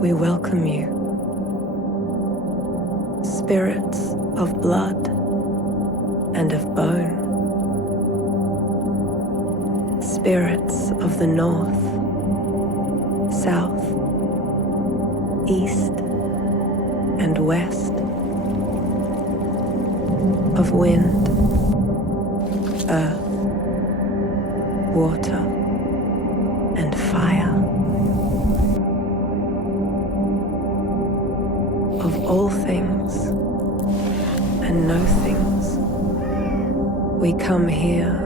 we welcome you. Spirits of blood and of bone. Spirits of the north, south, east, and west. Of wind, earth, water, and fire. Of all things and no things, we come here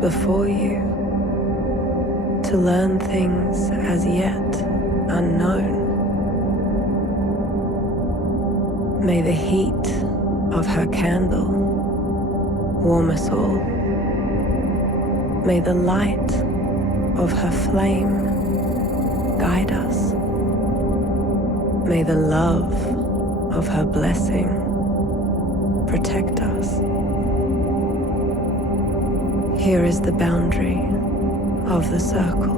before you to learn things as yet unknown. May the heat of her candle warm us all. May the light of her flame guide us. May the love of her blessing protect us. Here is the boundary of the circle.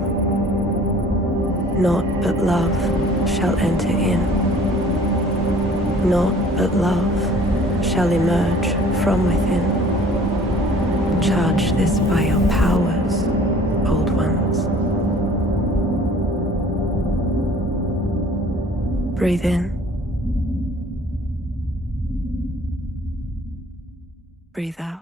Naught but love shall enter in. Naught but love shall emerge from within. Charge this by your powers, old ones. Breathe in. Breathe out.